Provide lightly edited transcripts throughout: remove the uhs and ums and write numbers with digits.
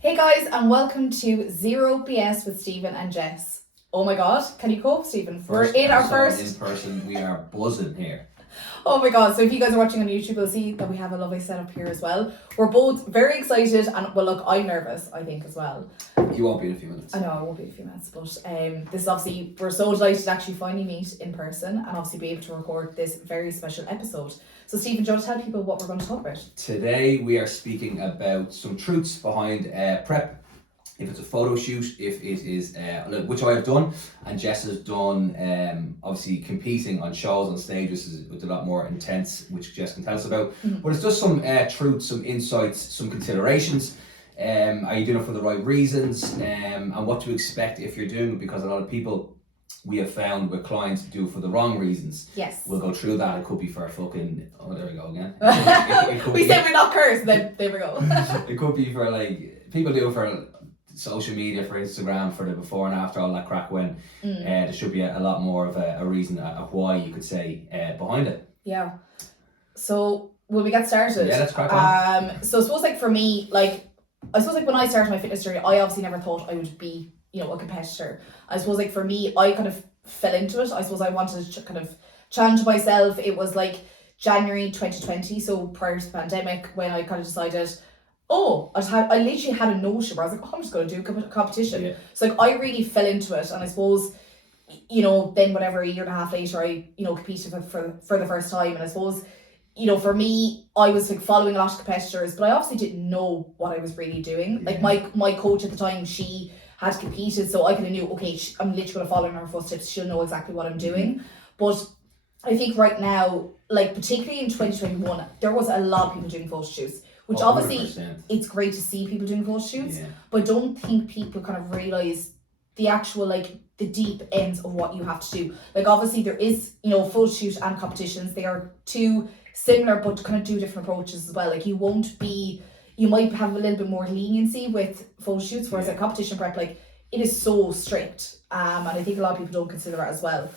Hey guys, and welcome to Zero BS with Stephen and Jess. Oh my god, can you cope, Stephen? We're in our first in person. We are buzzing here. Oh my god, so if you guys are watching on YouTube, you'll see that we have a lovely setup here as well. We're both very excited, and well, look, I'm nervous, I think, as well. You won't be in a few minutes. I know I won't be in a few minutes, but this is obviously, we're so delighted to actually finally meet in person and obviously be able to record this very special episode. So Stephen, do you want to tell people what we're going to talk about? Today we are speaking about some truths behind prep. If it's a photo shoot, if it is, which I have done, and Jess has done, obviously competing on shows, on stages, with a lot more intense, which Jess can tell us about. Mm-hmm. But it's just some truths, some insights, some considerations. Are you doing it for the right reasons? And what to expect if you're doing it, because a lot of people we have found with clients do it for the wrong reasons. Yes. We'll go through that. It could be for a fucking, oh, there we go again. We said we're not cursed, then there we go. It could be for people do it for social media, for Instagram, for the before and after, all that crack when there should be a lot more of a reason, a why you could say behind it. Yeah. So will we get started? Yeah, let's crack on. So I suppose for me, I suppose when I started my fitness journey, I obviously never thought I would be, a competitor. I suppose for me, I kind of fell into it. I suppose I wanted to kind of challenge myself. It was January 2020, so prior to the pandemic, when I kind of decided, I literally had a notion where I was I'm just going to do a competition. Yeah. So I really fell into it, and I suppose, then whatever, a year and a half later, I, competed for the first time, and I suppose, for me, I was following a lot of competitors, but I obviously didn't know what I was really doing. Yeah. My coach at the time, she had competed, so I kind of knew, okay, I'm literally going to follow in her footsteps. She'll know exactly what I'm doing. But I think right now, particularly in 2021, there was a lot of people doing photo shoots, which 100%. Obviously it's great to see people doing photo shoots, but I don't think people kind of realise the actual the deep ends of what you have to do. Obviously there is, photo shoot and competitions. They are two similar but kind of do different approaches as well. You might have a little bit more leniency with photo shoots, whereas a competition prep, it is so strict. And I think a lot of people don't consider that as well.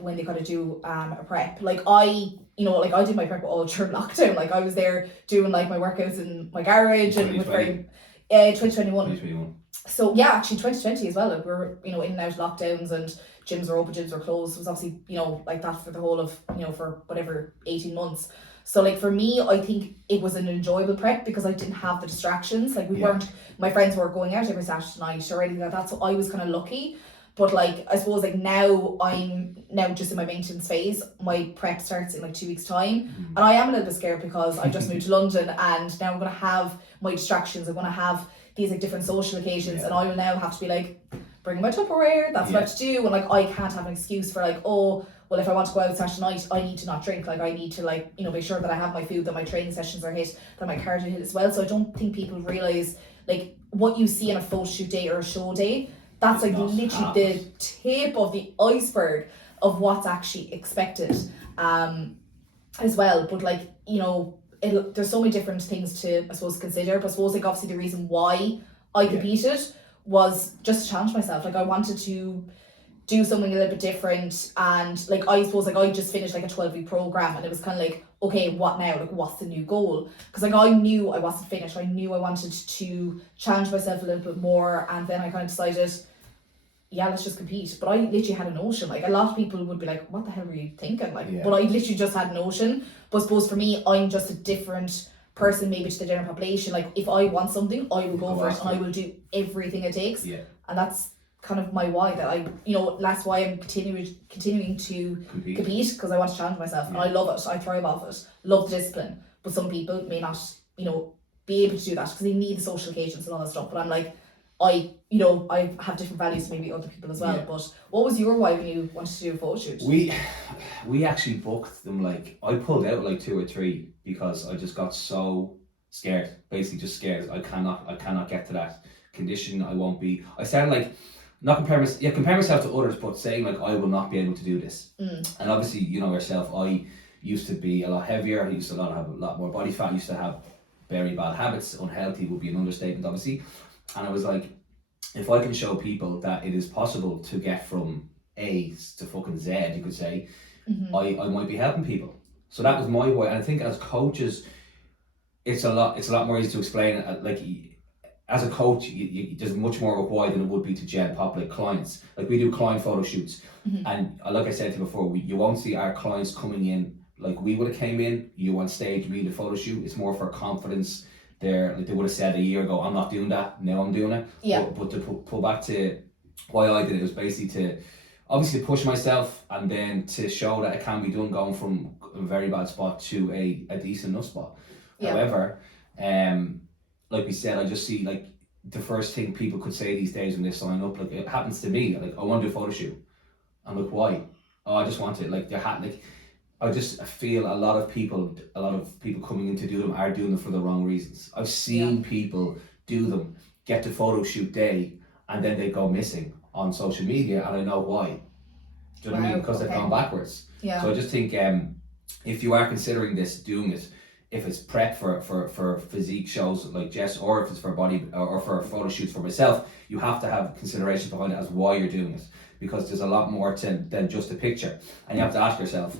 When they kind of do a prep. I did my prep all during lockdown. I was there doing my workouts in my garage and with 2021. So yeah, actually 2020 as well. We were, in and out of lockdowns, and gyms were open, gyms were closed. It was obviously, that for the whole of, for whatever, 18 months. So for me, I think it was an enjoyable prep because I didn't have the distractions. My friends were going out every Saturday night or anything like that. So I was kind of lucky. But I suppose now I'm just in my maintenance phase. My prep starts in 2 weeks time. And I am a little bit scared because I just moved to London, and now I'm going to have my distractions. I'm going to have these different social occasions, and I will now have to be bring my Tupperware. That's what I have to do. And I can't have an excuse for well, if I want to go out Saturday night, I need to not drink. I need to make sure that I have my food, that my training sessions are hit, that my cardio hit as well. So I don't think people realise what you see on a photo shoot day or a show day. That's literally the tip of the iceberg of what's actually expected as well. But there's so many different things to, I suppose, consider. But I suppose obviously the reason why I competed was just to challenge myself. I wanted to do something a little bit different, and I suppose I just finished a 12-week program, and it was kind of okay, what now? What's the new goal? Because I knew I wasn't finished. I knew I wanted to challenge myself a little bit more, and then I kind of decided, yeah, let's just compete. But I literally had a notion. A lot of people would be what the hell were you thinking? But I literally just had a notion. But I suppose for me, I'm just a different person maybe to the general population. If I want something, I will go for it, and I will do everything it takes. Yeah. And that's kind of my why, that that's why I'm continuing to compete, because I want to challenge myself. And I love it. I thrive off it. Love the discipline. But some people may not, be able to do that because they need the social occasions and all that stuff. But I'm I have different values to maybe other people as well. Yeah. But what was your why when you wanted to do a photo shoot? We actually booked them. I pulled out 2 or 3 because I just got so scared. Basically just scared. I cannot get to that condition. I started not compare myself to others, but saying I will not be able to do this. And obviously, yourself, I used to be a lot heavier. I used to have a lot more body fat. I used to have very bad habits. Unhealthy would be an understatement, obviously. And I was if I can show people that it is possible to get from A to fucking Z, you could say, I might be helping people. So that was my way. And I think as coaches, it's a lot more easy to explain. as a coach, there's much more required than it would be to gen pop like clients. Like we do client photo shoots, and like I said to you before, you won't see our clients coming in like we would have came in. You on stage, we did a photo shoot. It's more for confidence. Like they would have said a year ago, I'm not doing that. Now I'm doing it. Yeah. But to pull back to why I did it was basically to obviously push myself, and then to show that it can be done going from a very bad spot to a decent enough spot. Yeah. However, like we said, I just see like the first thing people could say these days when they sign up, like it happens to me, like I want to do a photo shoot. I'm like, why? Oh, I just want it. Like I just feel a lot of people coming in to do them are doing them for the wrong reasons. I've seen people do them, get to photo shoot day, and then they go missing on social media, and I know why. Do you know what I mean? Because they've gone backwards. Yeah. So I just think if you are considering doing it, if it's prep for physique shows like Jess, or if it's for body or for photo shoots for myself, you have to have consideration behind it as why you're doing it, because there's a lot more than just a picture, and you have to ask yourself,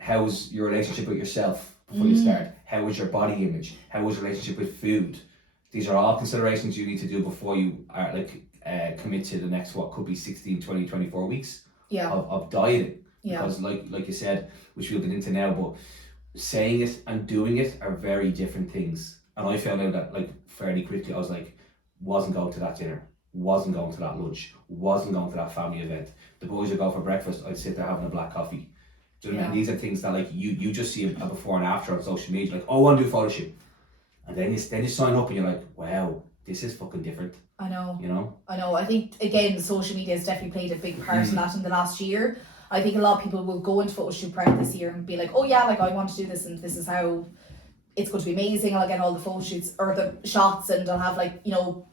how's your relationship with yourself before you start? How is your body image? How is your relationship with food? These are all considerations you need to do before you are commit to the next what could be 16, 20, 24 weeks of dieting. Because like you said, which we'll get into now, but saying it and doing it are very different things. And I found out that like fairly quickly. I was like, wasn't going to that dinner, wasn't going to that lunch, wasn't going to that family event. The boys would go for breakfast, I'd sit there having a black coffee. Do you know what I mean? These are things that like you just see a before and after on social media, like, oh, I want to do a photo shoot. And then you sign up and you're like, wow, this is fucking different. I know. You know? I know. I think, again, social media has definitely played a big part in that in the last year. I think a lot of people will go into photo shoot prep this year and be like, oh yeah, like I want to do this and this is how it's going to be amazing. I'll get all the photo shoots or the shots, and I'll have like, you know,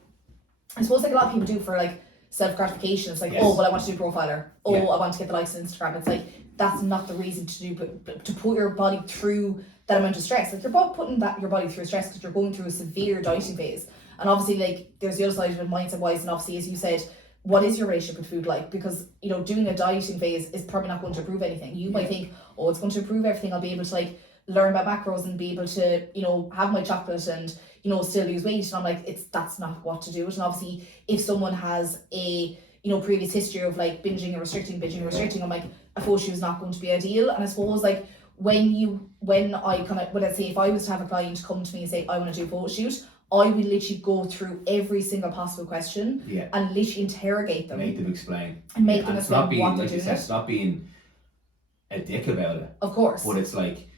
I suppose like a lot of people do for like self-gratification. It's like, oh, well, I want to do profiler. Oh, I want to get the likes on Instagram. It's like, that's not the reason to do, but to put your body through that amount of stress. Like you're both putting your body through stress because you're going through a severe dieting phase. And obviously, like, there's the other side of it, mindset wise, and obviously, as you said, what is your relationship with food like? Because, you know, doing a dieting phase is probably not going to improve anything. You might think, oh, it's going to improve everything. I'll be able to like learn about macros and be able to, you know, have my chocolate and, you know, still lose weight. And I'm like, that's not what to do. And obviously, if someone has a, you know, previous history of like binging and restricting, I'm like, a photo shoot is not going to be ideal. And I suppose like let's say if I was to have a client come to me and say, I want to do a photo shoot, I would literally go through every single possible question and literally interrogate them. Make them explain. And make them explain what they're doing. It's not being a dick about it. Of course. But it's like,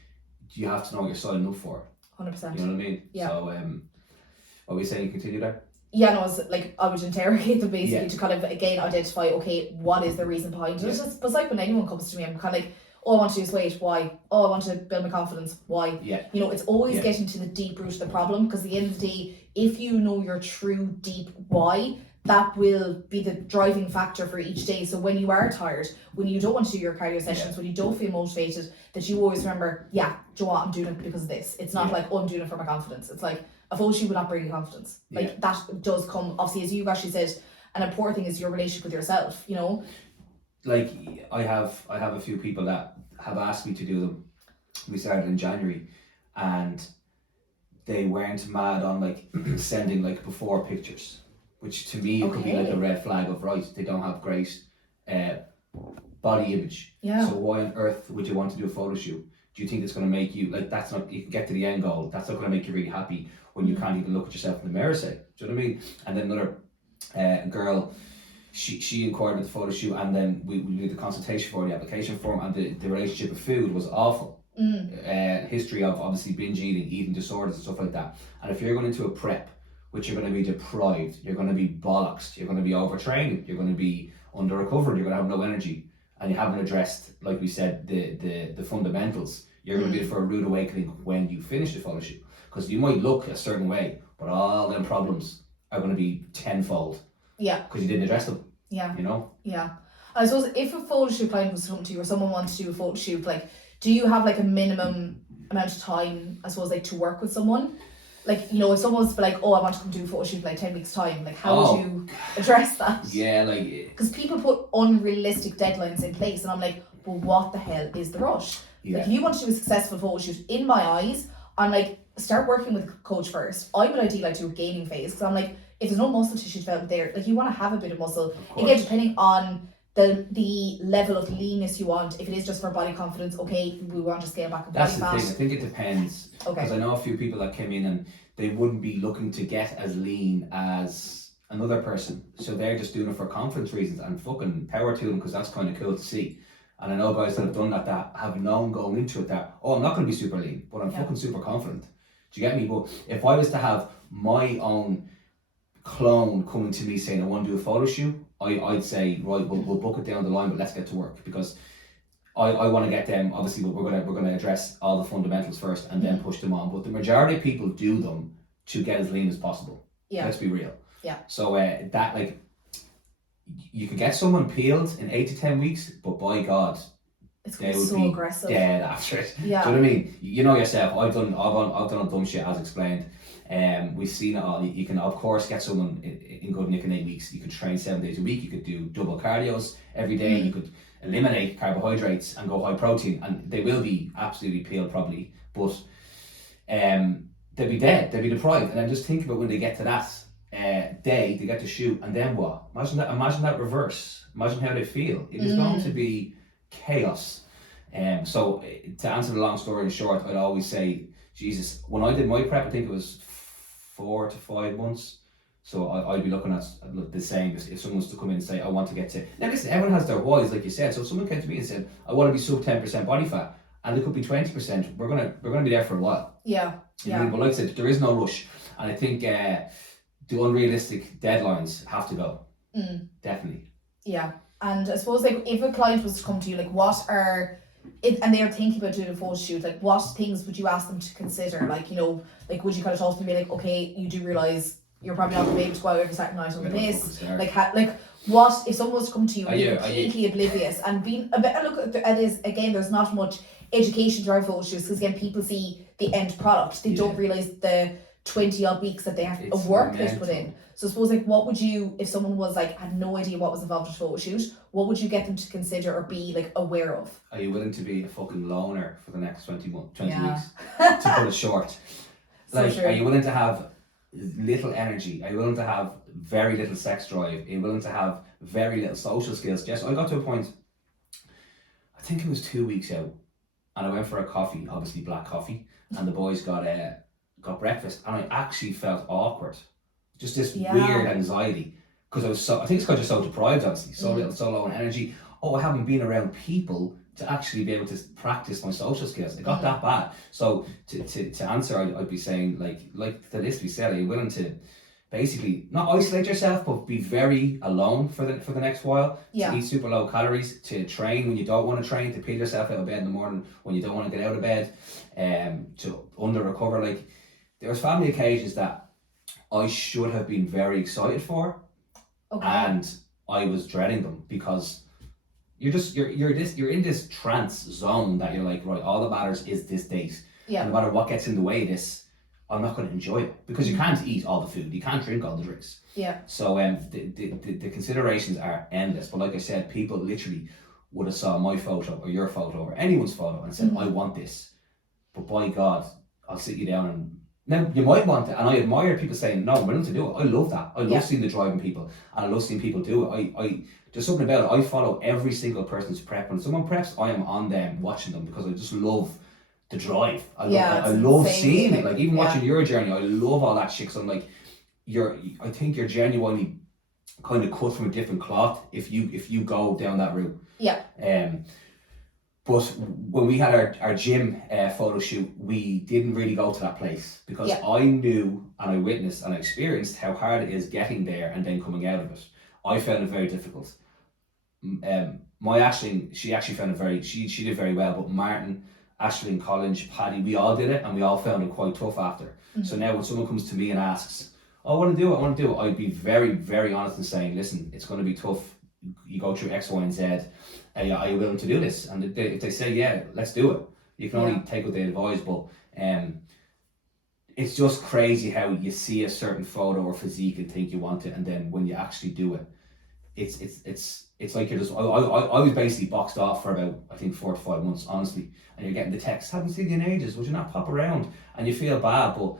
you have to know what you're signing up for. 100%. You know what I mean? Yeah. So, what were you saying? You continue there? Yeah, no, it's like I would interrogate them basically to kind of, again, identify, okay, what is the reason behind it? It's like when anyone comes to me, I'm kind of like, oh, I want to lose weight, why? Oh, I want to build my confidence, why? Yeah. You know, it's always getting to the deep root of the problem, because at the end of the day, if you know your true deep why, that will be the driving factor for each day. So when you are tired, when you don't want to do your cardio sessions, when you don't feel motivated, that you always remember, do you know what, I'm doing it because of this. It's not like, oh, I'm doing it for my confidence. It's like, a photo shoot will not bring you confidence. Like that does come, obviously, as you've actually said, an important thing is your relationship with yourself, you know? Like I have a few people that have asked me to do them. We started in January, and they weren't mad on like sending like before pictures, which to me could be like a red flag of, right, they don't have great body image. So why on earth would you want to do a photo shoot? Do you think it's going to make you, like, that's not, you can get to the end goal, that's not going to make you really happy when you can't even look at yourself in the mirror, say. Do you know what I mean? And then another girl, she inquired with the photo shoot, and then we did the consultation for the application form, and the relationship with food was awful. History of obviously binge eating disorders and stuff like that. And if you're going into a prep, which you're going to be deprived, you're going to be bollocksed, you're going to be overtraining, you're going to be under recovered, you're going to have no energy, and you haven't addressed, like we said, the fundamentals, you're going to be for a rude awakening when you finish the photo shoot. Because you might look a certain way, but all them problems are going to be tenfold. Yeah. Because you didn't address them. Yeah. You know? Yeah. I suppose if a photo shoot client was to come to you, or someone wants to do a photo shoot, like, do you have like a minimum amount of time, I suppose, like to work with someone? Like, you know, if someone was like, oh, I want to come do a photo shoot in like 10 weeks time, like how would you address that? Yeah, like... Because people put unrealistic deadlines in place, and I'm like, well, what the hell is the rush? Yeah. Like, if you want to do a successful photo shoot, in my eyes, I'm like, start working with a coach first. I would ideally like to do a gaining phase, because I'm like, if there's no muscle tissue development there, like you want to have a bit of muscle. Again, depending on the level of leanness you want. If it is just for body confidence, okay, we want to scale back on body fat. That's the thing. I think it depends. Okay. Because I know a few people that came in and they wouldn't be looking to get as lean as another person, so they're just doing it for confidence reasons, and fucking power to them, because that's kind of cool to see. And I know guys that have done that have known going into it that, oh, I'm not going to be super lean, but I'm fucking super confident. Do you get me? But if I was to have my own clone coming to me saying I want to do a photo shoot, I'd say, right, we'll book it down the line, but let's get to work, because I want to get them. Obviously, we're gonna address all the fundamentals first and then push them on. But the majority of people do them to get as lean as possible. Yeah. Let's be real. Yeah. So that, like, you could get someone peeled in 8 to 10 weeks, but by God, they would be aggressive. Dead after it. Yeah. Do you know what I mean? You know yourself. I've done a dumb shit as explained. We've seen it all. You can of course get someone in good nick in 8 weeks. You could train 7 days a week. You could do double cardios every day. You could eliminate carbohydrates and go high protein, and they will be absolutely peeled probably, but they'll be dead. They'll be deprived. And then just think about when they get to that day, they get to shoot, and then what? Imagine that reverse. Imagine how they feel. It is going to be chaos. So to answer the long story in short, I'd always say, Jesus, when I did my prep, I think it was 4 to 5 months. So I'd be looking at the same. If someone was to come in and say, I want to get to... Now listen, everyone has their whys, like you said. So if someone came to me and said, I want to be sub 10% body fat, and it could be 20%, we're gonna be there for a while. Yeah. You know, but like I said, there is no rush. And I think the unrealistic deadlines have to go. Definitely. Yeah. And I suppose, like, if a client was to come to you, like, what are... and they're thinking about doing a photo shoot, like, what things would you ask them to consider? Like, you know, like, would you kind of talk to them and be like, okay, you do realise you're probably not going to be able to go out every Saturday night on the base. Like, what if someone was to come to you and be completely oblivious and being a bit, look at this again, there's not much education to our photo shoots, because again, people see the end product, they don't realise the 20 odd weeks that they have of work they've put in. So I suppose, like, what would you, if someone was like, had no idea what was involved in a photo shoot, what would you get them to consider or be like aware of? Are you willing to be a fucking loner for the next 20 weeks? To put it short. Like, are you willing to have little energy? Are you willing to have very little sex drive? Are you willing to have very little social skills? Jess, I got to a point, I think it was 2 weeks out, and I went for a coffee, obviously black coffee, and the boys got breakfast, and I actually felt awkward. Just this weird anxiety, because I think it's because you're so deprived, obviously, so low in energy. Oh, I haven't been around people to actually be able to practice my social skills. It got that bad. So to answer, I'd be saying, like the list we said, are you willing to basically not isolate yourself, but be very alone for the next while? To eat super low calories, to train when you don't want to train, to peel yourself out of bed in the morning when you don't want to get out of bed, to under recover. Like, there was family occasions that I should have been very excited for, and I was dreading them, because you're in this trance zone that you're like, right, all that matters is this date. Yeah. And no matter what gets in the way of this, I'm not going to enjoy it, because you can't eat all the food, you can't drink all the drinks. Yeah. So the considerations are endless. But like I said, people literally would have saw my photo or your photo or anyone's photo and said, I want this. But by God, I'll sit you down and... Now, you might want it, and I admire people saying, no, I'm willing to do it. I love that. I love seeing the drive in people, and I love seeing people do it. There's something about it. I follow every single person's prep. When someone preps, I am on them, watching them, because I just love the drive. I love seeing it. Like, even watching your journey, I love all that shit, because I'm like, I think you're genuinely kind of cut from a different cloth if you go down that route. Yeah. But when we had our gym photo shoot, we didn't really go to that place, because I knew and I witnessed and I experienced how hard it is getting there and then coming out of it. I found it very difficult. My Aisling, she actually found it she did very well, but Martin, Aisling, Collins, Paddy, we all did it, and we all found it quite tough after. So now when someone comes to me and asks, I want to do it, I'd be very, very honest in saying, listen, it's going to be tough. You go through X, Y, and Z. Are you willing to do this? And if they say, yeah, let's do it, you can only take what they advise. But it's just crazy how you see a certain photo or physique and think you want it, and then when you actually do it, it's like you're just I was basically boxed off for about I think 4 to 5 months, honestly, and you're getting the text, haven't seen you in ages, would you not pop around, and you feel bad, but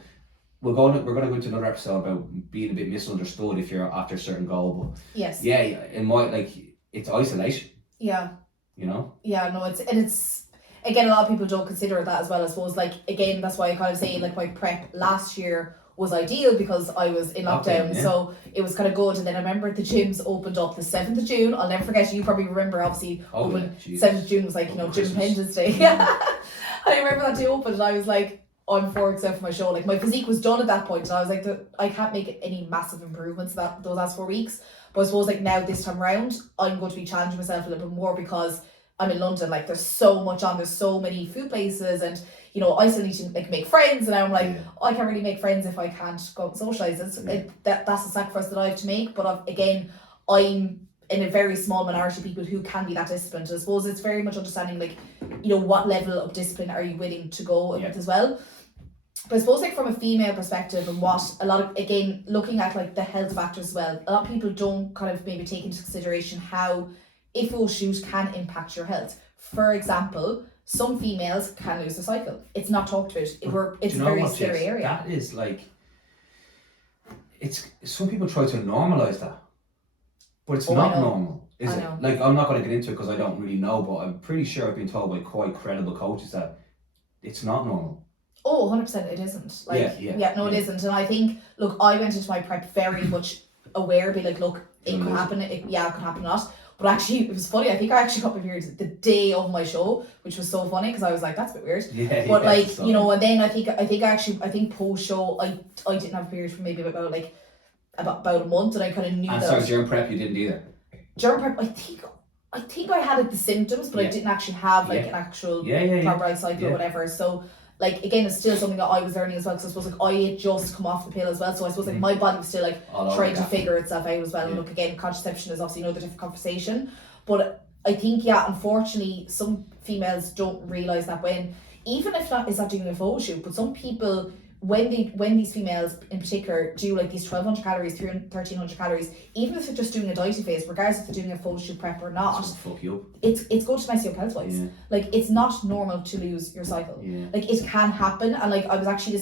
we're going to go into another episode about being a bit misunderstood if you're after a certain goal, but Yes. yeah, in my like it's isolation. Yeah. You know? Yeah, no, it's again, a lot of people don't consider that as well. I suppose, like, again, that's why I kind of say, like, my prep last year was ideal because I was in lockdown, so it was kind of good. And then I remember the gyms opened up the 7th of June. I'll never forget, you probably remember, obviously, 7th of June was like, you know, Jim Independence Day. Yeah. I remember that day opened and I was like, I'm 4 weeks out for my show. Like, my physique was done at that point, and I was like, I can't make any massive improvements those last 4 weeks. But I suppose, like, now this time around, I'm going to be challenging myself a little bit more because I'm in London. Like, there's so much on, there's so many food places, and you know, I still need to like make friends, and I'm like, I can't really make friends if I can't go out and socialise. That's a sacrifice that I have to make. But again, I'm in a very small minority of people who can be that disciplined. I suppose it's very much understanding, like, you know, what level of discipline are you willing to go with as well. But I suppose, like, from a female perspective, and what a lot of, again, looking at like the health factors as well, a lot of people don't kind of maybe take into consideration how a photoshoot can impact your health. For example, some females can lose their cycle. It's not talked about. It's a very scary area. That is like, it's some people try to normalise that, but it's not normal, is it? Like, I'm not going to get into it because I don't really know, but I'm pretty sure I've been told by quite credible coaches that it's not normal. Oh, 100% it isn't. Like, it isn't. And I think, look, I went into my prep very much aware, be like, look, it could happen. It could happen or not. But actually, it was funny. I think I actually got my period the day of my show, which was so funny because I was like, that's a bit weird. But like, you know, and then I think post show, I didn't have a period for maybe about a month, and I kind of knew that. Sorry, during prep you didn't either. During prep, I think I had like the symptoms, but I didn't actually have like an actual proper cycle or whatever. So, like, again, it's still something that I was learning as well, because I suppose, like, I had just come off the pill as well, so I suppose, like, my body was still, like, trying to figure itself out as well. And look, again, contraception is obviously another different conversation, but I think, unfortunately, some females don't realise that even if that is not doing a photo shoot, but some people, when these females in particular do like these 1200 calories, 1300 calories, even if they're just doing a dieting phase, regardless if they're doing a photo shoot prep or not, fuck you up. It's going to mess you up health-wise. Like, it's not normal to lose your cycle. Like, it can happen. And like, I was actually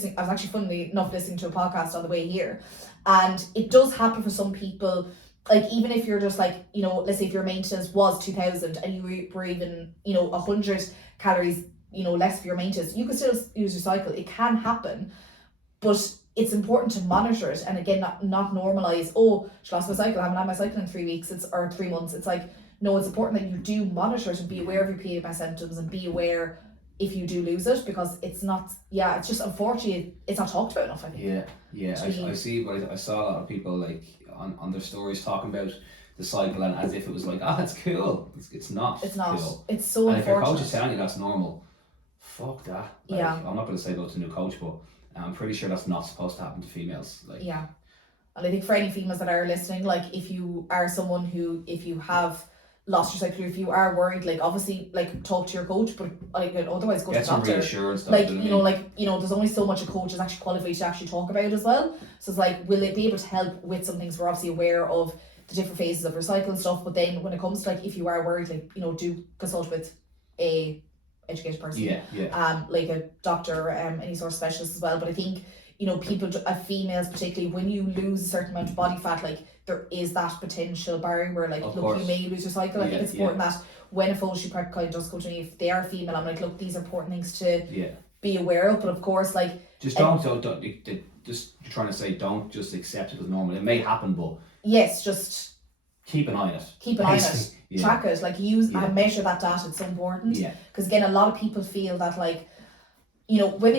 funnily enough listening to a podcast on the way here, and it does happen for some people. Like, even if you're just like, you know, let's say if your maintenance was 2000 and you were even, you know, 100 calories, you know, less for your maintenance, you could still use your cycle. It can happen, but it's important to monitor it, and again, not normalize, oh, she lost my cycle, I haven't had my cycle in 3 weeks, or 3 months. It's like, no, it's important that you do monitor it and be aware of your PMS symptoms, and be aware if you do lose it, because it's not, it's just, unfortunately, it's not talked about enough, I think. I see, but I saw a lot of people like on their stories talking about the cycle, and as if it was like, it's cool. It's not. It's not. Cool. It's so and unfortunate. If your coach is telling you that's normal, fuck that. Like, I'm not going to say go to a new coach, but I'm pretty sure that's not supposed to happen to females. Like, and I think for any females that are listening, like, if you are someone who, if you have lost your cycle, if you are worried, like, obviously, like, talk to your coach, but like, otherwise go to the doctor. Get some reassurance. Like, you know, there's only so much a coach is actually qualified to actually talk about as well. So it's like, will it be able to help with some things? We're obviously aware of the different phases of your cycle and stuff, but then when it comes to, like, if you are worried, like, you know, do consult with a educated person, like a doctor or any sort of specialist as well. But I think, you know, people, females particularly, when you lose a certain amount of body fat, like, there is that potential barrier where, like, look, you may lose your cycle. I think it's important that when a photo shoot prep client does go to me, if they are female, I'm like, look, these are important things to be aware of. But of course, like, just just trying to say, don't just accept it as normal. It may happen, but just keep an eye on it. Keep an eye on it. Track it, like, use and measure that data. It's so important. Because again, a lot of people feel that, like, you know, when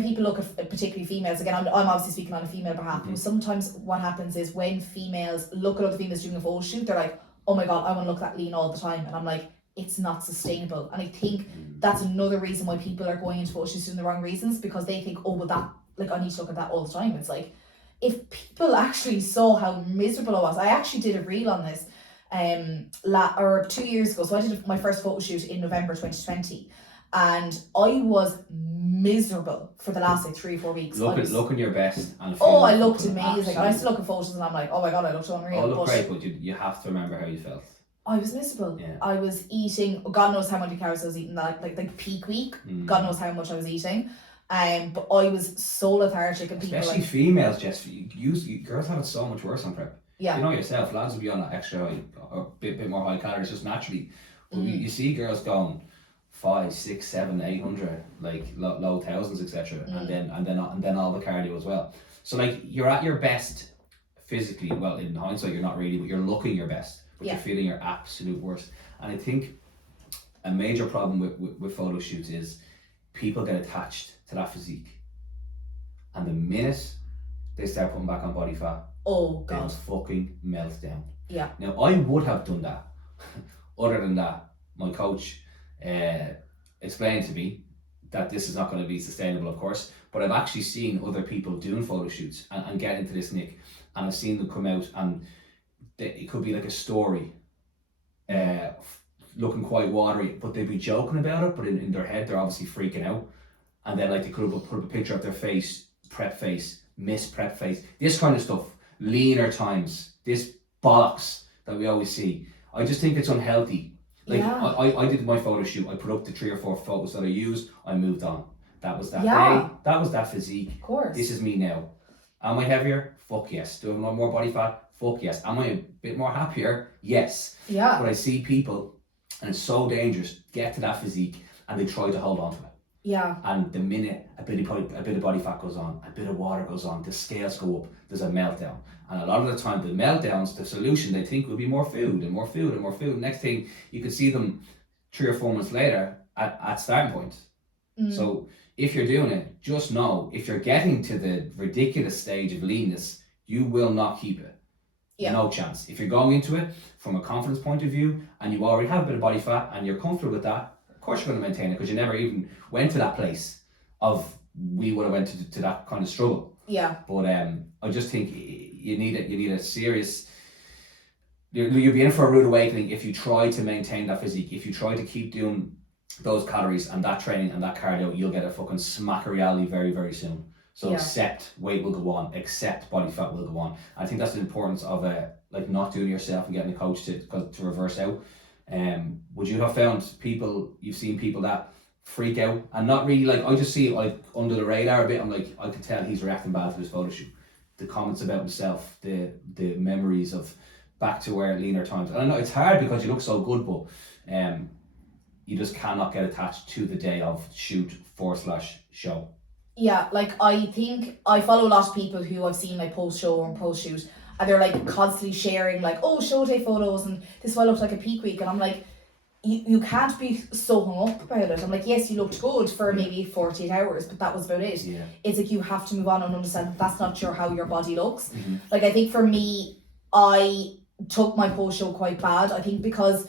people look at particularly females, again, I'm obviously speaking on a female behalf, but sometimes what happens is when females look at other females doing a photo shoot, they're like, oh my god, I want to look that lean all the time, and I'm like, it's not sustainable. And I think that's another reason why people are going into photo shoots doing the wrong reasons, because they think, oh, well, that, like, I need to look at that all the time. It's like, if people actually saw how miserable I was, I actually did a reel on this 2 years ago. So I did my first photo shoot in November 2020, and I was miserable for the last like 3 or 4 weeks. Looking your best and I looked amazing. And I still look at photos and I'm like, oh my god, I looked unreal. Oh, look great, but you have to remember how you felt. I was miserable. Yeah. I was eating, God knows how many calories I was eating that like peak week. God knows how much I was eating. But I was so lethargic, and people especially females, Jess. You girls have it so much worse on prep. Yeah. You know yourself, lads will be on that extra high, or a bit more high calories just naturally. But you see girls going 5, 6, 7, 800, like low thousands, etc. And then all the cardio as well. So like you're at your best physically. Well, in hindsight, you're not really, but you're looking your best. But you're feeling your absolute worst. And I think a major problem with photo shoots is people get attached to that physique, and the minute they start putting back on body fat, oh they god, just fucking melt down. Yeah. Now I would have done that. Other than that, my coach explained to me that this is not going to be sustainable, of course, but I've actually seen other people doing photo shoots and get into this nick, and I've seen them come out and it could be like a story, looking quite watery, but they'd be joking about it, but in their head they're obviously freaking out. And then like they could have put up a picture of their face, prep face, miss prep face, this kind of stuff, leaner times, this bollocks that we always see. I just think it's unhealthy. Like I did my photo shoot, I put up the 3 or 4 photos that I used, I moved on. That was that day, that was that physique. Of course. This is me now. Am I heavier? Fuck yes. Do I have more body fat? Fuck yes. Am I a bit more happier? Yes. Yeah. But I see people, and it's so dangerous, get to that physique and they try to hold on to it. Yeah. And the minute a bit of body fat goes on, a bit of water goes on, the scales go up, there's a meltdown. And a lot of the time, the meltdowns, the solution they think will be more food and more food and more food. Next thing, you can see them 3 or 4 months later at starting point. So if you're doing it, just know, if you're getting to the ridiculous stage of leanness, you will not keep it. Yeah. No chance. If you're going into it from a confidence point of view and you already have a bit of body fat and you're comfortable with that, of course you're going to maintain it, because you never even went to that place of we would have went to that kind of struggle. Yeah. But I just think you need a serious. You'll be in for a rude awakening if you try to maintain that physique. If you try to keep doing those calories and that training and that cardio, you'll get a fucking smack of reality very, very soon. So accept weight will go on, accept body fat will go on. I think that's the importance of like not doing it yourself and getting a coach to reverse out. Would you have found you've seen people that freak out and not really, like, I just see it like under the radar a bit. I'm like, I could tell he's reacting bad to his photo shoot. The comments about himself, the memories of back to where leaner times. And I know it's hard because you look so good, but you just cannot get attached to the day of shoot / show. Yeah, like I think I follow a lot of people who I've seen like post show and post shoot, and they're like constantly sharing like, oh, show day photos and this is what I looked like a peak week, and I'm like, you can't be so hung up about it. I'm like, yes, you looked good for maybe 48 hours, but that was about it. Yeah. It's like you have to move on and understand that's not how your body looks. Like I think for me, I took my post show quite bad. I think because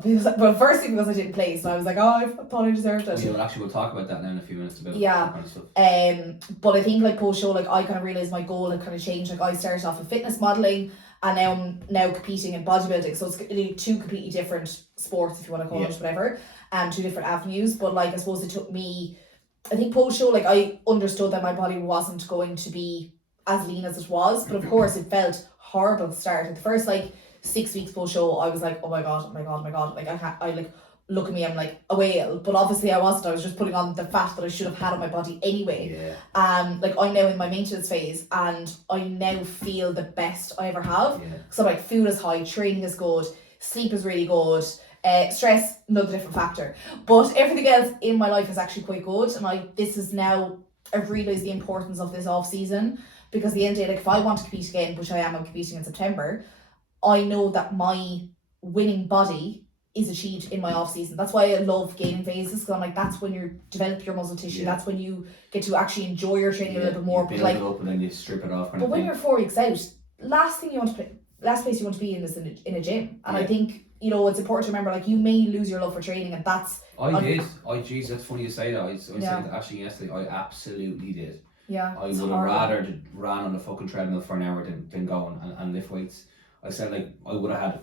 firstly because I didn't place, so I was like, oh, I thought I deserved it. Yeah, well, actually, we'll talk about that now in a few minutes about that kind of stuff. But I think like post show, like I kind of realized my goal had kind of changed. Like I started off with fitness modeling, and now I'm competing in bodybuilding. So it's really 2 completely different sports, if you want to call it, whatever, and 2 different avenues. But like I suppose it took me, I think post show, like I understood that my body wasn't going to be as lean as it was, but of course it felt horrible at the start. At the first like 6 weeks post show, I was like, oh my god, like I like look at me, I'm like a whale, but obviously I wasn't. I was just putting on the fat that I should have had on my body anyway. Like I'm now in my maintenance phase, and I now feel the best I ever have. So like food is high, training is good, sleep is really good, stress another different factor, but everything else in my life is actually quite good. And I've realised the importance of this off season, because at the end of the day, like if I want to compete again, which I'm competing in September, I know that my winning body is achieved in my off season. That's why I love gaining phases, because I'm like, that's when you develop your muscle tissue. That's when you get to actually enjoy your training a little bit more. You build it up and then you strip it off. But when you're 4 weeks out, last place you want to be in is in a gym. And I think, it's important to remember, like, you may lose your love for training, and that's... Geez, that's funny you say that. I said that actually yesterday. I absolutely did. Yeah. I would have rather ran on the fucking treadmill for an hour than go and lift weights. I said, like, I would have had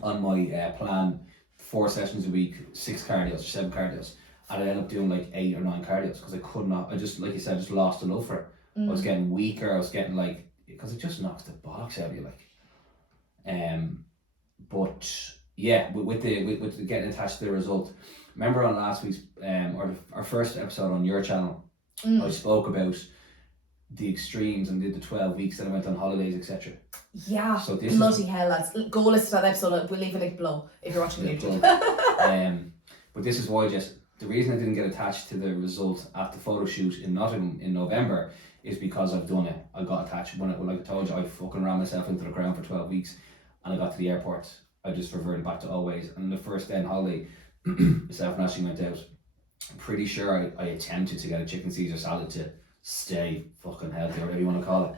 on my plan 4 sessions a week, 6 cardios, 7 cardios. and I ended up doing like 8 or 9 cardios because I could not. I just, like you said, just lost the love for it. I was getting weaker. I was getting like, because it just knocks the bollocks out of you, like. But yeah, with the getting attached to the result. Remember on last week's or our first episode on your channel, I spoke about the extremes and did the 12 weeks that I went on holidays, etc. Yeah. So this bloody hell, lads. Go listen to that episode. We'll leave a link below if you're watching YouTube. But this is why, just the reason I didn't get attached to the result at the photo shoot in Nottingham in November is because I've done it. I got attached when like I told you, I fucking ran myself into the ground for 12 weeks, and I got to the airport. I just reverted back to always. And the first day on holiday, myself and Ashley went out. I'm pretty sure I attempted to get a chicken Caesar salad to stay fucking healthy, or whatever you want to call it.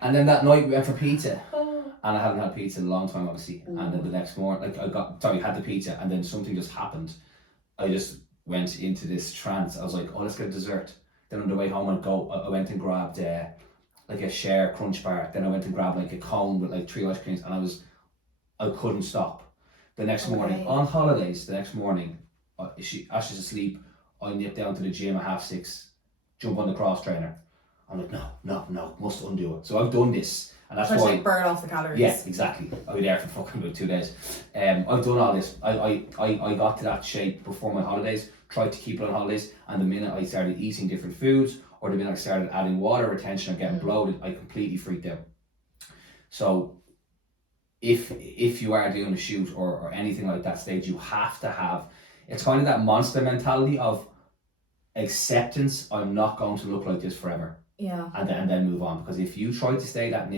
And then that night we went for pizza, and I hadn't had pizza in a long time, obviously. And then the next morning, like had the pizza, and then something just happened. I just went into this trance. I was like, oh, let's get a dessert. Then on the way home, I went and grabbed like a Share Crunch bar. Then I went and grabbed like a cone with like 3 ice creams, and I couldn't stop. The next morning, on holidays, Ashley's asleep. I nip down to the gym at 6:30, jump on the cross trainer. I'm like, no, must undo it. So I've done this, and that's why. Like burn off the calories. Yeah, exactly. I'll be there for fucking about 2 days. I've done all this. I got to that shape before my holidays. Tried to keep it on holidays, and the minute I started eating different foods, or the minute I started adding water retention or getting bloated, I completely freaked out. So, if you are doing a shoot or anything like that stage, you have to have. It's kind of that monster mentality of acceptance. I'm not going to look like this forever. Yeah. And then move on, because if you try to stay that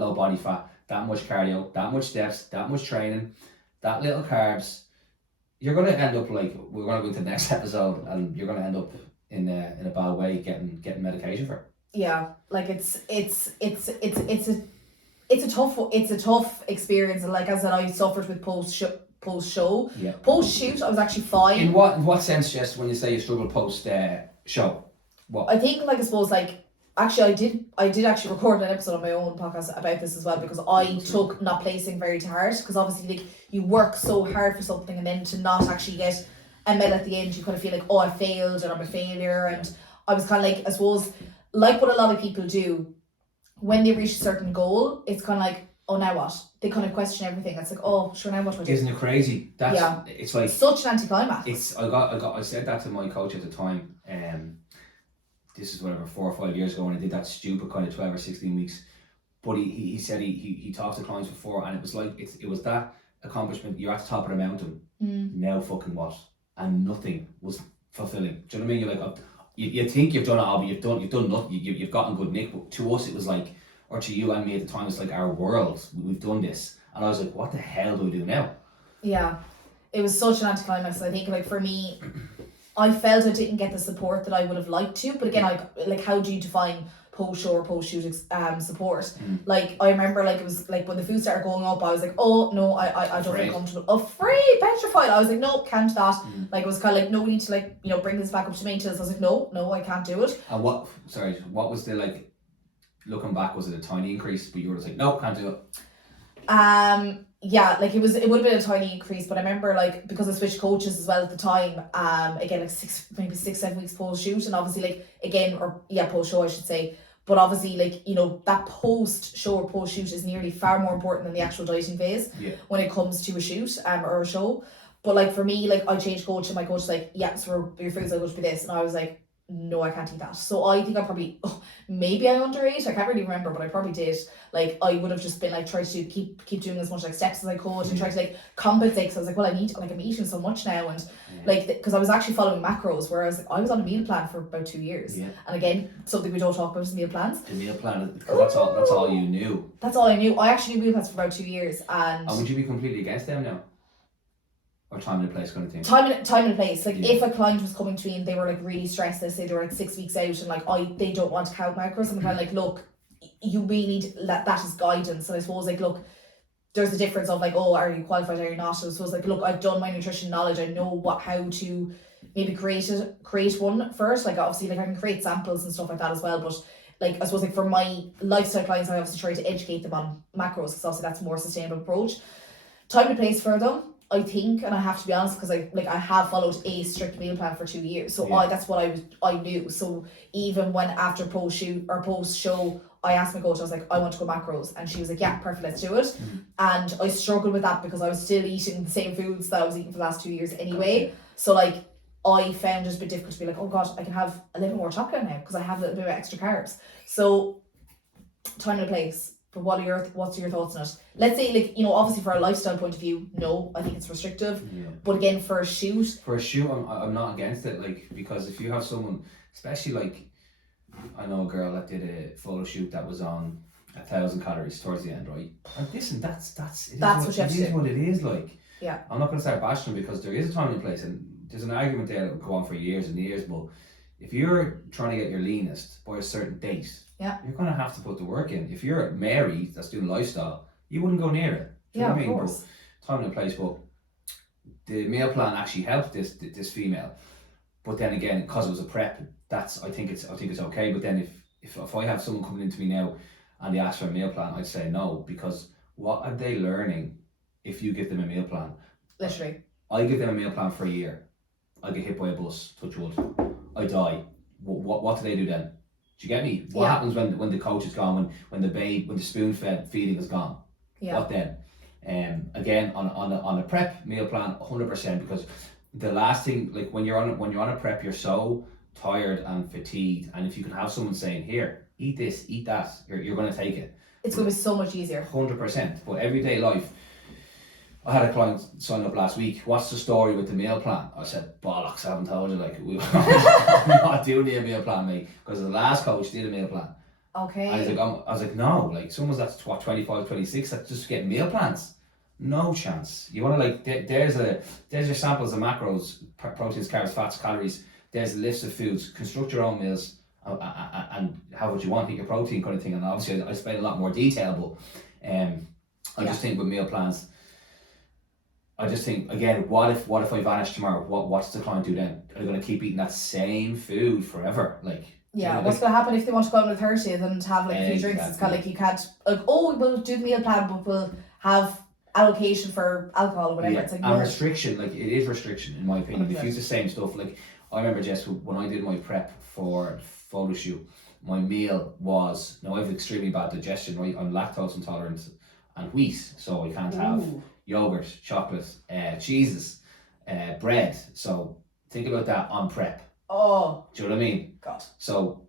low body fat, that much cardio, that much steps, that much training, that little carbs, you're gonna end up like, we're gonna go into the next episode, and you're gonna end up in a bad way getting medication for it. Yeah, like it's a tough experience, and like I said, I suffered with post show. Yeah. Post shoot, I was actually fine. In what sense, Jess, when you say you struggle post show? What? I think, like, I suppose, like, actually I did actually record an episode on my own podcast about this as well, because I took not placing very to heart, because obviously, like, you work so hard for something, and then to not actually get a medal at the end, you kind of feel like, oh, I failed, and I'm a failure. And I was kind of like, I suppose, like what a lot of people do when they reach a certain goal, it's kind of like, oh, now what? They kind of question everything. It's like, oh, sure, now what do I do? Isn't it crazy? It's like such an anticlimax. I said that to my coach at the time. This is whatever 4 or 5 years ago, when I did that stupid kind of 12 or 16 weeks. But he said he talked to clients before, and it was like it was that accomplishment. You're at the top of the mountain. Now fucking what? And nothing was fulfilling. Do you know what I mean? You're like, you think you've done it all, but you've done nothing. You've gotten good nick. But to us, it was like, or to you and me at the time, it's like our world. We've done this, and I was like, what the hell do we do now? Yeah, it was such an anticlimax. I think, like, for me, I felt I didn't get the support that I would have liked to. But again, like how do you define post-show or post-shoot support? Like, I remember, like, it was like when the food started going up, I was like, oh no, I don't feel comfortable. Afraid, petrified. I was like, no, can't do that. Like, it was kind of like, no, we need to, like, you know, bring this back up to maintenance. I was like, no, I can't do it. And what was the, like, looking back, was it a tiny increase, but you were just like, no, can't do it? Yeah, like, it would have been a tiny increase, but I remember, like, because I switched coaches as well at the time, again, like 6-7 weeks post shoot, and obviously, like, again, post show, I should say, but obviously, like, you know, that post show or post shoot is nearly far more important than the actual dieting phase when it comes to a shoot or a show. But, like, for me, like, I changed coach, and my coach was like, yeah, so your foods are going to be this, and I was like, no, I can't eat that. So I think I probably, maybe I underate. I can't really remember, but I probably did. Like, I would have just been like, try to keep doing as much like steps as I could and try to like compensate. So I was like, well, I'm eating so much now, and like, because I was actually following macros, whereas I was on a meal plan for about 2 years. Yeah. And again, something we don't talk about is meal plans. The meal plan, because that's all you knew. That's all I knew. I actually knew meal plans for about 2 years, and would you be completely against them now? Or time and place kind of thing? Time and place. Like, if a client was coming to me and they were like really stressed, let's say they were like 6 weeks out, and like they don't want to count macros, I'm kind of like, look, you really need that is guidance. And I suppose, like, look, there's a difference of like, oh, are you qualified, are you not? So I suppose, like, look, I've done my nutrition knowledge, I know how to maybe create one first. Like, obviously, like, I can create samples and stuff like that as well, but like, I suppose, like, for my lifestyle clients, I obviously try to educate them on macros, because obviously that's a more sustainable approach. Time and place for them. I think, and I have to be honest, because I have followed a strict meal plan for 2 years, so Yeah. that's what I knew. So even when after post shoot or post show, I asked my coach, I was like, I want to go macros, and she was like, yeah, perfect, let's do it. And I struggled with that because I was still eating the same foods that I was eating for the last 2 years anyway. So like I found it a bit difficult to be like, oh god, I can have a little more chocolate now because I have a little bit of extra carbs. So time and a place. But what's your thoughts on it? Let's say, like, you know, obviously for a lifestyle point of view, no, I think it's restrictive. Yeah. But again, for a shoot, I'm not against it. Like, because if you have someone, especially like, I know a girl that did a photo shoot that was on 1,000 calories towards the end, right? And listen, that's what you have to do. What it is like. Yeah. I'm not going to start bashing them because there is a time and place, and there's an argument there that will go on for years and years. But if you're trying to get your leanest by a certain date, yeah, you're going to have to put the work in. If you're Mary that's doing lifestyle, you wouldn't go near it. Do you know what I mean? But time and place. But the meal plan actually helped this female. But then again, because it was a prep, I think it's okay. But then if I have someone coming into me now and they ask for a meal plan, I'd say no, because what are they learning if you give them a meal plan? Literally. I give them a meal plan for a year. I get hit by a bus, touch wood. I die. What do they do then? Do you get me? What happens when the coach is gone, when the spoon fed feeding is gone? Yeah. What then? Again, on a prep meal plan, 100%, because the last thing, like when you're on a prep, you're so tired and fatigued, and if you can have someone saying, here, eat this, eat that, you're going to take it. It's going to be so much easier. 100%. But everyday life, I had a client sign up last week. What's the story with the meal plan? I said, bollocks, I haven't told you. Like, I'm not doing the meal plan, mate, because the last coach did a meal plan. Okay. And I was like, no, like someone's that's 25, 26, that's just getting meal plans. No chance. You want to like, there's your samples of macros, proteins, carbs, fats, calories. There's lists of foods. Construct your own meals and have what you want, eat your protein kind of thing. And obviously I explain a lot more detail, but I just think with meal plans, I just think, again, what if I vanish tomorrow? What's the client do then? Are they going to keep eating that same food forever? Like, yeah, what's going to happen if they want to go out on the 30th and have like a few drinks? It's kind of like you can't, like, oh, we'll do the meal plan, but we'll have allocation for alcohol or whatever. Yeah. It's like, and restriction, like it is restriction in my opinion. 100%. If you use the same stuff, like I remember, Jess, when I did my prep for Photoshoot, my meal was, now I have extremely bad digestion, right? I'm lactose intolerant and wheat, so I can't have yogurt, chocolate, cheeses, bread. So think about that on prep. Oh, do you know what I mean? God. So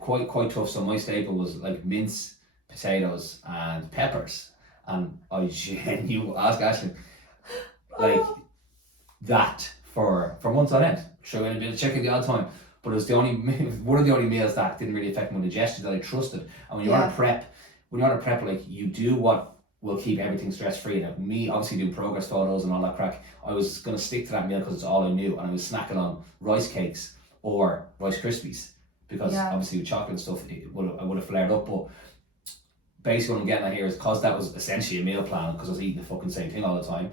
quite tough. So my staple was like mince, potatoes, and peppers. And I genuinely ask Ashley, like that for months on end. Throw in a bit of chicken the odd time, but it was one of the only meals that didn't really affect my digestion that I trusted. And when you're on a prep, like you do what will keep everything stress free. Now, me obviously doing progress photos and all that crack, I was gonna stick to that meal because it's all I knew, and I was snacking on rice cakes or Rice Krispies because obviously with chocolate and stuff, I would have flared up. But basically what I'm getting at here is because that was essentially a meal plan because I was eating the fucking same thing all the time.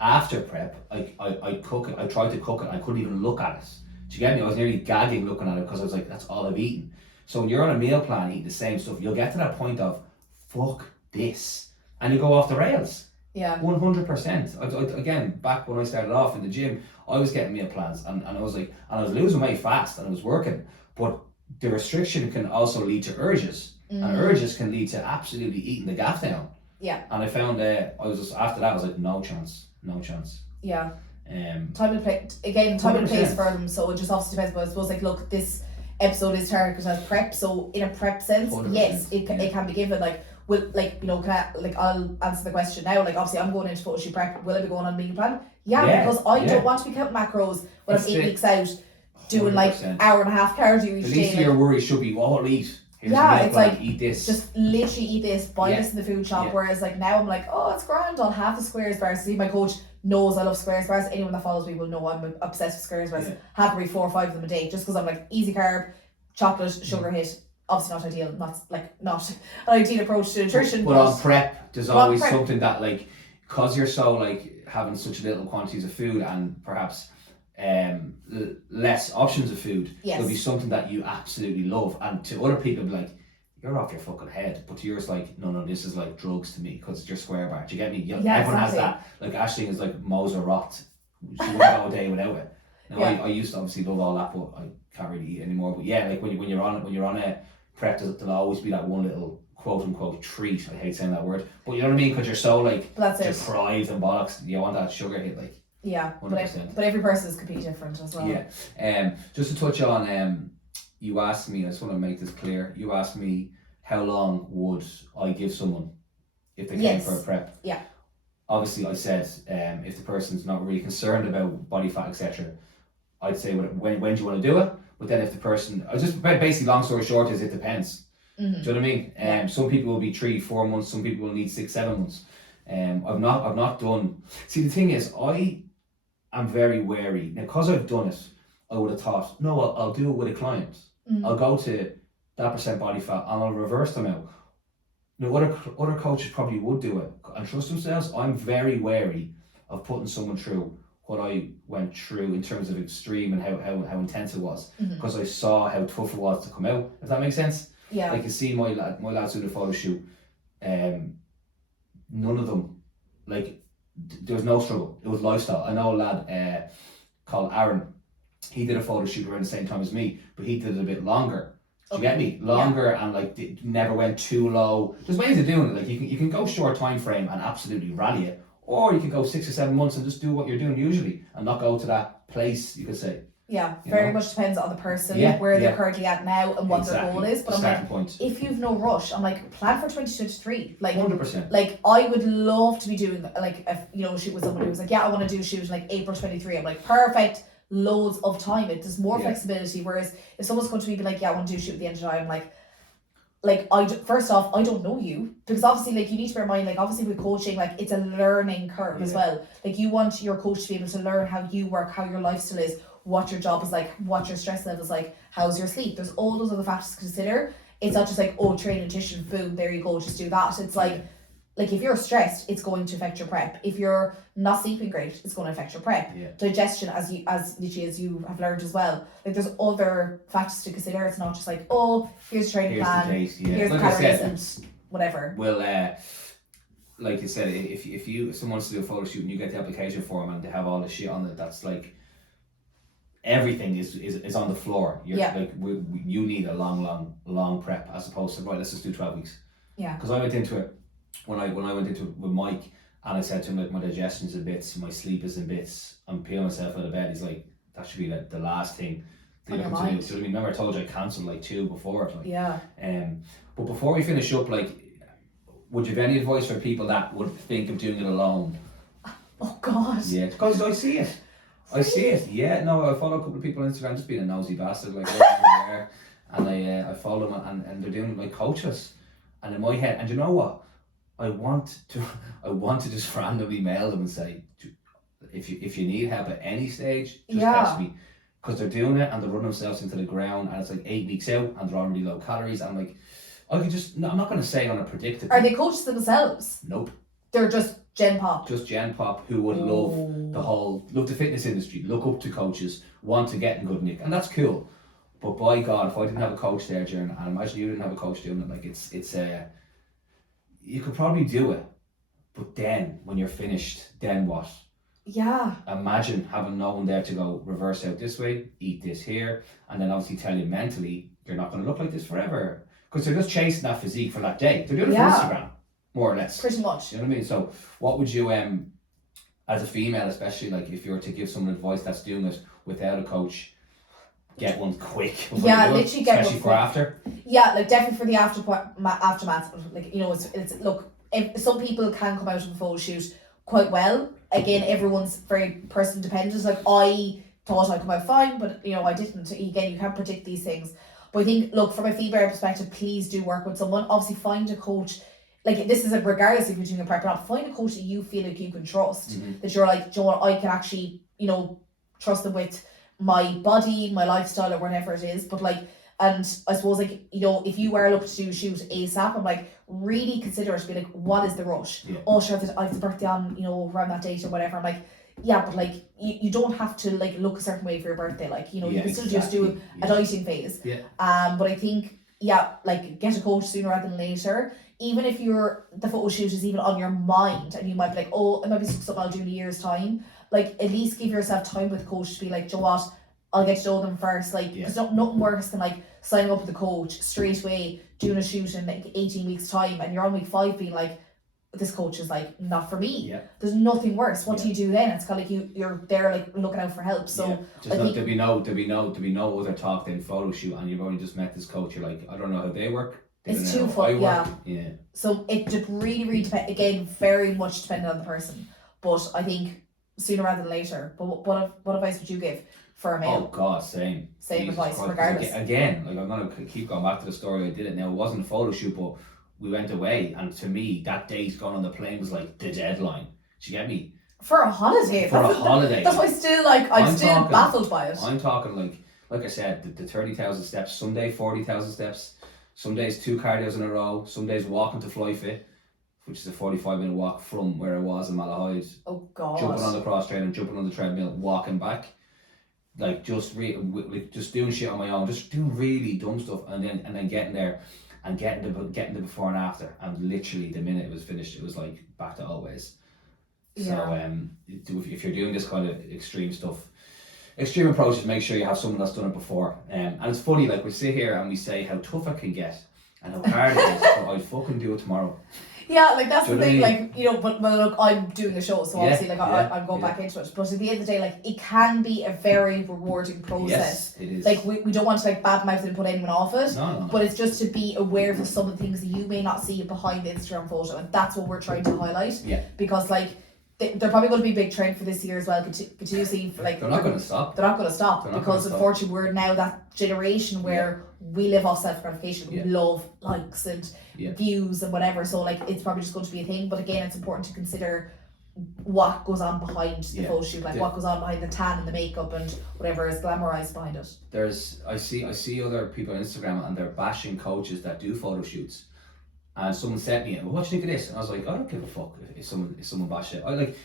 After prep, I cook it. I tried to cook it. I couldn't even look at it. Do you get me? I was nearly gagging looking at it because I was like, that's all I've eaten. So when you're on a meal plan eating the same stuff, you'll get to that point of fuck this, and you go off the rails. Yeah. 100%. Again, back when I started off in the gym, I was getting meal plans and I was like, and I was losing weight fast and I was working, but the restriction can also lead to urges. And urges can lead to absolutely eating the gaff down. Yeah. And I found after that I was like, no chance. Yeah. Time and place for them. So it just obviously depends. But I suppose like, look, this episode is targeted as prep. So in a prep sense, 100%. Yes, it can be given like, will, like, you know, I'll answer the question now. Like obviously I'm going into photoshoot prep. Will I be going on a meal plan? Yeah, because I don't want to be counting macros when I'm 8 weeks out doing 100%. Like hour and a half cardio each day. The least of your worry should be what will eat. Here's it's plan, like eat this. Just literally eat this, buy this in the food shop. Whereas like now I'm like, oh, it's grand. I'll have the squares bars. See, my coach knows I love squares bars. Anyone that follows me will know I'm obsessed with squares bars. Have probably 4 or 5 of them a day, just because I'm like easy carb, chocolate, sugar hit. Obviously not ideal, not an ideal approach to nutrition. But on prep, there's always something that like, because you're so like having such little quantities of food and perhaps less options of food, there'll be something that you absolutely love, and to other people be like, you're off your fucking head. But to yours, like, no, this is like drugs to me because it's your square bar. Do you get me? Yeah, Everyone exactly. has that. Like Aisling is like Moser rot. She won't go a day without it. Now Yeah. I used to obviously love all that, but I can't really eat anymore. But yeah, like when you're on a prep, there'll always be that one little quote unquote treat. I hate saying that word, but you know what I mean, because you're so like But that's it. deprived and bollocks. You want that sugar hit, like. Yeah, 100%. but every person is completely different as well. Yeah. Just to touch on you asked me. I just want to make this clear. You asked me how long would I give someone if they came for a prep. Yeah. Obviously, I said if the person's not really concerned about body fat, etc., I'd say when do you want to do it? But then if the person, I just basically long story short is it depends. Do you know what I mean? Some people will be 3-4 months. Some people will need 6-7 months. I've not done. See, the thing is, I'm very wary now because I've done it. I would have thought, no, I'll do it with a client. I'll go to that percent body fat and I'll reverse them out. Now, other coaches probably would do it and trust themselves. I'm very wary of putting someone through what I went through in terms of extreme and how intense it was, because I saw how tough it was to come out. If that makes sense. Yeah. Like you see my lads do the photo shoot. None of them, like, there was no struggle. It was lifestyle. I know a lad called Aaron. He did a photo shoot around the same time as me, but he did it a bit longer. Do you get me? Longer and like never went too low. There's ways of doing it. Like you can go short time frame and absolutely rally it, or you can go 6 or 7 months and just do what you're doing usually and not go to that place. You could say. Yeah, very much depends on the person, where they're currently at now and what their goal is. But I'm like, if you've no rush, I'm like, plan for 2023. Like 100%. Like I would love to be doing like a shoot with somebody who's like, yeah, I want to do a shoot in like April 23. I'm like, perfect, loads of time. There's more flexibility. Whereas if someone's going to me be like, yeah, I want to do a shoot at the end of July, I'm like first off, I don't know you, because obviously like you need to bear in mind, like obviously with coaching, like it's a learning curve as well. Like you want your coach to be able to learn how you work, how your lifestyle is, what your job is like, what your stress level is like, how's your sleep. There's all those other factors to consider. It's not just like, oh, train nutrition, food, there you go, just do that. It's like if you're stressed, it's going to affect your prep. If you're not sleeping great, it's going to affect your prep. Digestion, as you have learned as well. Like there's other factors to consider. It's not just like, oh, here's a training plan, here's the calories and whatever. Well, like you said, if someone wants to do a photo shoot and you get the application form and they have all the shit on it, that's like everything is on the floor. Like you need a long prep as opposed to, right, let's just do 12 weeks. Yeah. Because I went into it when I went into it with Mike, and I said to him, like, my digestion's in bits, my sleep is in bits, I'm peeling myself out of bed. He's like, that should be like the last thing that you can do. So I mean, remember I told you I cancelled like 2 before it, like, but before we finish up, like, would you have any advice for people that would think of doing it alone? Oh God. Yeah, because I see it. Yeah, no, I follow a couple of people on Instagram, just being a nosy bastard, like, there, and I follow them, and they're doing like coaches, and in my head, and you know what, I want to just randomly mail them and say, if you need help at any stage, just text me, because they're doing it and they're running themselves into the ground, and it's like 8 weeks out and they're on really low calories, and like, I could just, I'm not going to say on a predictive. Are they coaches themselves? Nope. They're just Gen Pop. Just Gen Pop who would love the fitness industry, look up to coaches, want to get in good nick, and that's cool. But by God, if I didn't have a coach there during, and imagine you didn't have a coach doing it, like it's you could probably do it, but then when you're finished, then what? Yeah. Imagine having no one there to go reverse out this way, eat this here, and then obviously tell you mentally you're not going to look like this forever, because they're just chasing that physique for that day. They're doing it for Instagram, more or less. Pretty much. You know what I mean? So what would you, as a female especially, like if you were to give someone advice that's doing it without a coach, get one quick. Yeah, literally get one especially for after. Yeah, like definitely for the aftermath. Like, you know, it's look, if some people can come out of a photo shoot quite well. Again, everyone's very person dependent. Like I thought I'd come out fine, but you know I didn't. Again, you can't predict these things. But I think, look, from a female perspective, please do work with someone. Obviously, find a coach. Like this is regardless if you're doing a prep or not. Find a coach that you feel like you can trust. That you're like, Joe, I can actually, you know, trust them with my body, my lifestyle, or whatever it is. But like, and I suppose like, you know, if you are looking to do a shoot ASAP, I'm like, really consider it. Be like, what is the rush? Yeah. Oh, sure, I have the birthday on, you know, around that date or whatever. I'm like, yeah, but like you don't have to like look a certain way for your birthday. Like, you know, you can still just do a dieting phase. Yeah. But I think like get a coach sooner rather than later. Even if the photo shoot is even on your mind and you might be like, oh, it might be something I'll do in a year's time. Like, at least give yourself time with the coach to be like, do you know what? I'll get to know them first. Like, there's nothing worse than like signing up with the coach straight away, doing a shoot in like 18 weeks time, and you're on week 5 being like, this coach is like not for me. Yeah. There's nothing worse. What do you do then? It's kind of like you're there like looking out for help. So there'll be no other talk than photo shoot, and you've only just met this coach. You're like, I don't know how they work. It's too fun. Yeah. So it really depends. Again, very much depending on the person. But I think sooner rather than later. But what advice would you give for a male? Oh God, same advice, Christ. regardless. Again, like I'm gonna keep going back to the story I did it now. It wasn't a photo shoot, but we went away, and to me, that date gone on the plane was like the deadline. Do you get me? For a holiday. That's why still like I'm still baffled by it. I'm talking like I said, the 30,000 steps. Some day 40,000 steps. Some days 2 cardios in a row. Some days walking to Flyfit, which is a 45-minute walk from where I was in Malahide. Oh God. Jumping on the cross trainer, jumping on the treadmill, walking back. Like just doing shit on my own, just doing really dumb stuff, and then getting there. And getting the before and after, and literally the minute it was finished, it was like back to always. So if you're doing this kind of extreme approaches, make sure you have someone that's done it before. And it's funny, like we sit here and we say how tough it can get and how hard it is, but I'd fucking do it tomorrow. Yeah, like that's the thing, like, you know, but look, I'm doing a show, so obviously like I'm going back into it. But at the end of the day, like, it can be a very rewarding process. Yes, it is. Like, we don't want to like badmouth it and put anyone off it. No. But it's just to be aware of some of the things that you may not see behind the Instagram photo, and that's what we're trying to highlight. Yeah. Because like they're probably going to be a big trend for this year as well. Continuously, like they're not going to stop. They're not going to stop because unfortunately we're now that generation where we live off self gratification. We love likes and views and whatever. So like it's probably just going to be a thing. But again, it's important to consider what goes on behind the photo shoot, like what goes on behind the tan and the makeup and whatever is glamorized behind it. I see other people on Instagram and they're bashing coaches that do photo shoots. And someone sent me, well, what do you think of this? And I was like, I don't give a fuck if someone bash it. I like,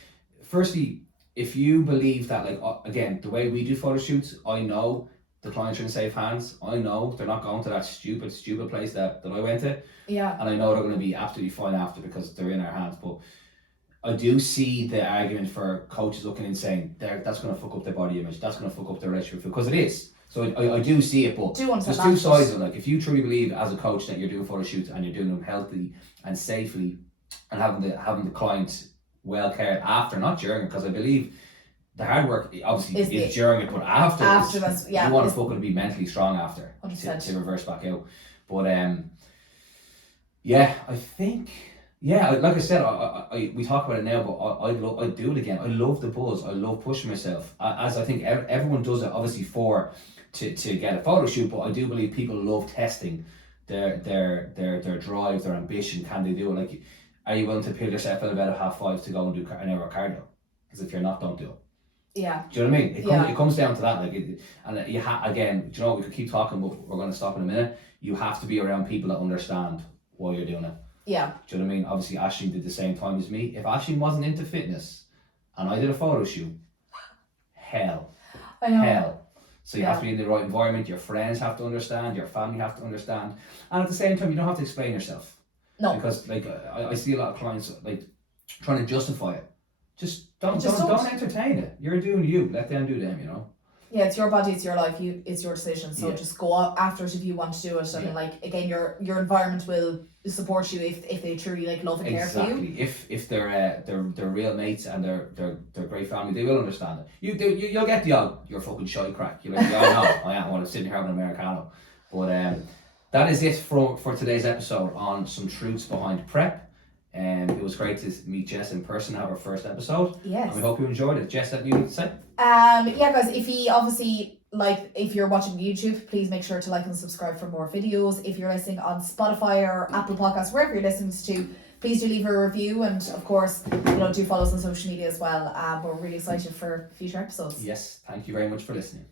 firstly, if you believe that, like, again, the way we do photo shoots, I know the clients are in safe hands. I know they're not going to that stupid place that I went to. Yeah. And I know they're going to be absolutely fine after because they're in our hands. But I do see the argument for coaches looking and saying, that's going to fuck up their body image. That's going to fuck up their relationship. Because it is. So I do see it, but there's two sides of it. Like, if you truly believe as a coach that you're doing photo shoots and you're doing them healthy and safely and having the client well cared after, not during it, because I believe the hard work obviously is during it, but after this, you want to fucking be mentally strong after to reverse back out. But I think like I said, we talk about it now, but I do it again. I love the buzz. I love pushing myself, as I think everyone does it, obviously to get a photo shoot. But I do believe people love testing their drive, their ambition. Can they do it? Like, are you willing to pull yourself out of bed at 5:30 to go and do an hour of cardio? Because if you're not, don't do it. Yeah. Do you know what I mean? It comes down to that. Like, again, do you know, we could keep talking, but we're going to stop in a minute. You have to be around people that understand why you're doing it. Yeah. Do you know what I mean? Obviously, Ashley did the same time as me. If Ashley wasn't into fitness and I did a photo shoot, hell. I know. Hell. So you have to be in the right environment. Your friends have to understand. Your family have to understand. And at the same time, you don't have to explain yourself. No. Because, like, I see a lot of clients, like, trying to justify it. Just don't entertain it. You're doing you. Let them do them, you know? Yeah, it's your body, it's your life, it's your decision. So just go after it if you want to do it. And like, again, your environment will support you if they truly like love and care for you. If they're real mates and they're great family, they will understand it. You'll get the you're fucking shy crack. You're like, I want to sit here having an Americano. But that is it for today's episode on some truths behind prep. It was great to meet Jess in person, have our first episode. Yes. And we hope you enjoyed it. Jess, anything you need to say? Guys, if you're watching YouTube, please make sure to like and subscribe for more videos. If you're listening on Spotify or Apple Podcasts, wherever you're listening to, please do leave a review, and of course, do follow us on social media as well. We're really excited for future episodes. Yes, thank you very much for listening.